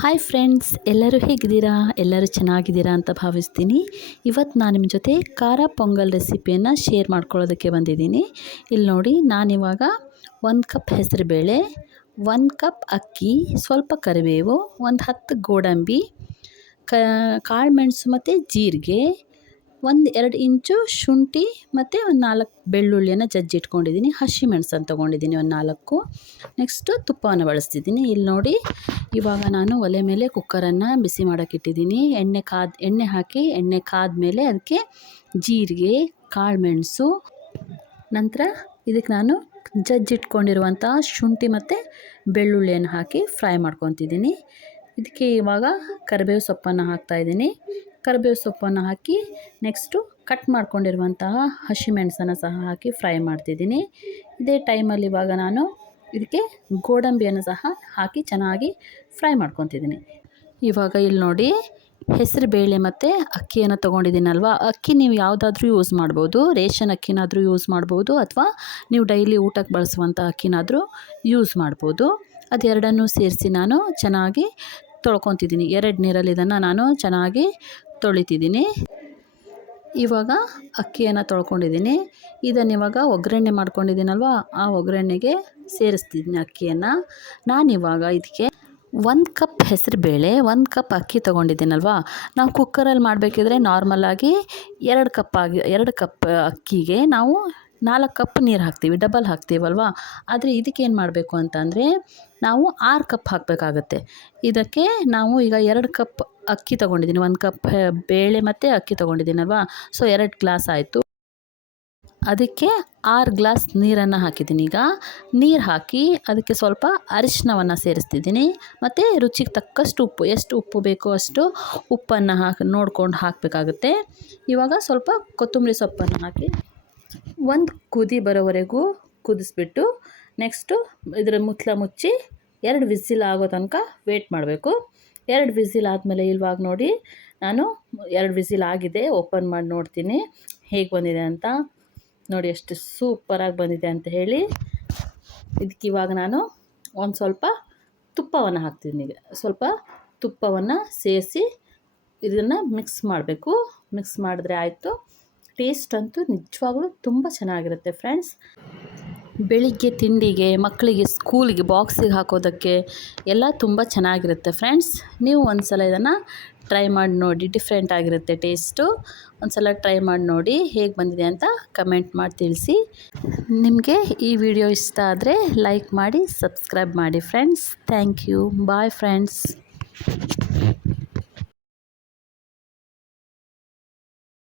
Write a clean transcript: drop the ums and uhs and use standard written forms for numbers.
Hi friends, ಎಲ್ಲರೂ ಹೇಗಿದ್ದೀರಾ? ಎಲ್ಲರೂ ಚೆನ್ನಾಗಿದ್ದೀರಾ ಅಂತ ಭಾವಿಸ್ತೀನಿ. ಇವತ್ತು ನಾನು ನಿಮ್ಮ ಜೊತೆ ಖಾರ ಪೊಂಗಲ್ ರೆಸಿಪಿಯನ್ನು ಶೇರ್ ಮಾಡ್ಕೊಳ್ಳೋದಕ್ಕೆ ಬಂದಿದ್ದೀನಿ. ಇಲ್ಲಿ ನೋಡಿ, ನಾನಿವಾಗ 1 ಕಪ್ ಹೆಸರುಬೇಳೆ, 1 ಕಪ್ ಅಕ್ಕಿ, ಸ್ವಲ್ಪ ಕರಿಬೇವು, ಒಂದು 10 ಗೋಡಂಬಿ, ಕಾಳುಮೆಣಸು ಮತ್ತು ಜೀರಿಗೆ, 1-2 ಇಂಚು ಶುಂಠಿ ಮತ್ತು ಒಂದು 4 ಬೆಳ್ಳುಳ್ಳಿಯನ್ನು ಜಜ್ಜಿಟ್ಕೊಂಡಿದ್ದೀನಿ. ಹಸಿಮೆಣಸನ್ನು ತೊಗೊಂಡಿದ್ದೀನಿ ಒಂದು 4. ನೆಕ್ಸ್ಟು ತುಪ್ಪವನ್ನು ಬಳಸ್ತಿದ್ದೀನಿ. ಇಲ್ಲಿ ನೋಡಿ, ಇವಾಗ ನಾನು ಒಲೆ ಮೇಲೆ ಕುಕ್ಕರನ್ನು ಬಿಸಿ ಮಾಡೋಕ್ಕಿಟ್ಟಿದ್ದೀನಿ. ಎಣ್ಣೆ ಹಾಕಿ ಎಣ್ಣೆ ಕಾದ್ಮೇಲೆ ಅದಕ್ಕೆ ಜೀರಿಗೆ, ಕಾಳುಮೆಣಸು, ನಂತರ ಇದಕ್ಕೆ ನಾನು ಜಜ್ಜಿಟ್ಕೊಂಡಿರುವಂಥ ಶುಂಠಿ ಮತ್ತು ಬೆಳ್ಳುಳ್ಳಿಯನ್ನು ಹಾಕಿ ಫ್ರೈ ಮಾಡ್ಕೊತಿದ್ದೀನಿ. ಇದಕ್ಕೆ ಇವಾಗ ಕರಿಬೇವು ಸೊಪ್ಪನ್ನು ಹಾಕ್ತಾಯಿದ್ದೀನಿ. ಕರಿಬೇವು ಸೊಪ್ಪನ್ನು ಹಾಕಿ ನೆಕ್ಸ್ಟು ಕಟ್ ಮಾಡ್ಕೊಂಡಿರುವಂತಹ ಹಸಿಮೆಣಸನ್ನು ಸಹ ಹಾಕಿ ಫ್ರೈ ಮಾಡ್ತಿದ್ದೀನಿ. ಇದೇ ಟೈಮಲ್ಲಿ ಇವಾಗ ನಾನು ಇದಕ್ಕೆ ಗೋಡಂಬಿಯನ್ನು ಸಹ ಹಾಕಿ ಚೆನ್ನಾಗಿ ಫ್ರೈ ಮಾಡ್ಕೊತಿದ್ದೀನಿ. ಇವಾಗ ಇಲ್ಲಿ ನೋಡಿ, ಹೆಸರು ಬೇಳೆ ಮತ್ತು ಅಕ್ಕಿಯನ್ನು ತೊಗೊಂಡಿದ್ದೀನಲ್ವ, ಅಕ್ಕಿ ನೀವು ಯಾವುದಾದ್ರೂ ಯೂಸ್ ಮಾಡ್ಬೋದು. ರೇಷನ್ ಅಕ್ಕಿನಾದರೂ ಯೂಸ್ ಮಾಡ್ಬೋದು, ಅಥವಾ ನೀವು ಡೈಲಿ ಊಟಕ್ಕೆ ಬಳಸುವಂಥ ಅಕ್ಕಿನಾದರೂ ಯೂಸ್ ಮಾಡ್ಬೋದು. ಅದೆರಡನ್ನೂ ಸೇರಿಸಿ ನಾನು ಚೆನ್ನಾಗಿ ತೊಳ್ಕೊತಿದ್ದೀನಿ. 2 ನೀರಲ್ಲಿ ಇದನ್ನು ನಾನು ಚೆನ್ನಾಗಿ ತೊಳಿತಿದ್ದೀನಿ. ಇವಾಗ ಅಕ್ಕಿಯನ್ನು ತೊಳ್ಕೊಂಡಿದ್ದೀನಿ. ಇದನ್ನಿವಾಗ ಒಗ್ಗರಣೆ ಮಾಡ್ಕೊಂಡಿದ್ದೀನಲ್ವ, ಆ ಒಗ್ಗರಣೆಗೆ ಸೇರಿಸ್ತಿದ್ದೀನಿ ಅಕ್ಕಿಯನ್ನು. ನಾನಿವಾಗ ಇದಕ್ಕೆ 1 ಕಪ್ ಹೆಸರು ಬೇಳೆ, 1 ಕಪ್ ಅಕ್ಕಿ ತೊಗೊಂಡಿದ್ದೀನಲ್ವ, ನಾವು ಕುಕ್ಕರಲ್ಲಿ ಮಾಡಬೇಕಿದ್ರೆ ನಾರ್ಮಲಾಗಿ 2 ಕಪ್ ಅಕ್ಕಿಗೆ ನಾವು 4 ಕಪ್ ನೀರು ಹಾಕ್ತೀವಿ, ಡಬಲ್ ಹಾಕ್ತೀವಲ್ವ. ಆದರೆ ಇದಕ್ಕೇನು ಮಾಡಬೇಕು ಅಂತಂದರೆ ನಾವು 6 ಕಪ್ ಹಾಕಬೇಕಾಗತ್ತೆ. ಇದಕ್ಕೆ ನಾವು ಈಗ 2 ಕಪ್ ಅಕ್ಕಿ ತೊಗೊಂಡಿದ್ದೀನಿ, 1 ಕಪ್ ಬೇಳೆ ಮತ್ತು ಅಕ್ಕಿ ತೊಗೊಂಡಿದ್ದೀನಲ್ವ, ಸೊ 2 ಗ್ಲಾಸ್ ಆಯಿತು. ಅದಕ್ಕೆ 6 ಗ್ಲಾಸ್ ನೀರನ್ನು ಹಾಕಿದ್ದೀನಿ. ಈಗ ನೀರು ಹಾಕಿ ಅದಕ್ಕೆ ಸ್ವಲ್ಪ ಅರಿಶಿನವನ್ನು ಸೇರಿಸ್ತಿದ್ದೀನಿ, ಮತ್ತು ರುಚಿಗೆ ತಕ್ಕಷ್ಟು ಉಪ್ಪು, ಎಷ್ಟು ಉಪ್ಪು ಬೇಕೋ ಅಷ್ಟು ಉಪ್ಪನ್ನು ನೋಡ್ಕೊಂಡು ಹಾಕಬೇಕಾಗುತ್ತೆ. ಇವಾಗ ಸ್ವಲ್ಪ ಕೊತ್ತಂಬರಿ ಸೊಪ್ಪನ್ನು ಹಾಕಿ ಒಂದು ಕುದಿ ಬರೋವರೆಗೂ ಕುದಿಸ್ಬಿಟ್ಟು ನೆಕ್ಸ್ಟು ಇದರ ಮುಚ್ಚಿ 2 ವಿಸಿಲ್ ಆಗೋ ತನಕ ವೇಟ್ ಮಾಡಬೇಕು. 2 ವಿಸಿಲ್ ಆದಮೇಲೆ ಇವಾಗ ನೋಡಿ, ನಾನು 2 ವಿಸಿಲ್ ಆಗಿದೆ, ಓಪನ್ ಮಾಡಿ ನೋಡ್ತೀನಿ ಹೇಗೆ ಬಂದಿದೆ ಅಂತ. ನೋಡಿ ಎಷ್ಟು ಸೂಪರಾಗಿ ಬಂದಿದೆ ಅಂತ ಹೇಳಿ. ಇದಕ್ಕೆ ಇವಾಗ ನಾನು ಒಂದು ಸ್ವಲ್ಪ ತುಪ್ಪವನ್ನು ಹಾಕ್ತೀನಿ. ಸ್ವಲ್ಪ ತುಪ್ಪವನ್ನು ಸೇರಿಸಿ ಇದನ್ನು ಮಿಕ್ಸ್ ಮಾಡಬೇಕು. ಮಿಕ್ಸ್ ಮಾಡಿದ್ರೆ ಆಯಿತು. ಟೇಸ್ಟ್ ಅಂತೂ ನಿಜವಾಗ್ಲೂ ತುಂಬ ಚೆನ್ನಾಗಿರುತ್ತೆ ಫ್ರೆಂಡ್ಸ್. ಬೆಳಿಗ್ಗೆ ತಿಂಡಿಗೆ, ಮಕ್ಕಳಿಗೆ ಸ್ಕೂಲಿಗೆ ಬಾಕ್ಸಿಗೆ ಹಾಕೋದಕ್ಕೆ ಎಲ್ಲ ತುಂಬ ಚೆನ್ನಾಗಿರುತ್ತೆ ಫ್ರೆಂಡ್ಸ್. ನೀವು ಒಂದು ಸಲ ಇದನ್ನು ಟ್ರೈ ಮಾಡಿ ನೋಡಿ, ಡಿಫ್ರೆಂಟ್ ಆಗಿರುತ್ತೆ ಟೇಸ್ಟು. ಒಂದು ಸಲ ಟ್ರೈ ಮಾಡಿ ನೋಡಿ, ಹೇಗೆ ಬಂದಿದೆ ಅಂತ ಕಮೆಂಟ್ ಮಾಡಿ ತಿಳಿಸಿ. ನಿಮಗೆ ಈ ವಿಡಿಯೋ ಇಷ್ಟ ಆದರೆ ಲೈಕ್ ಮಾಡಿ, ಸಬ್ಸ್ಕ್ರೈಬ್ ಮಾಡಿ friends. Thank you. Bye friends.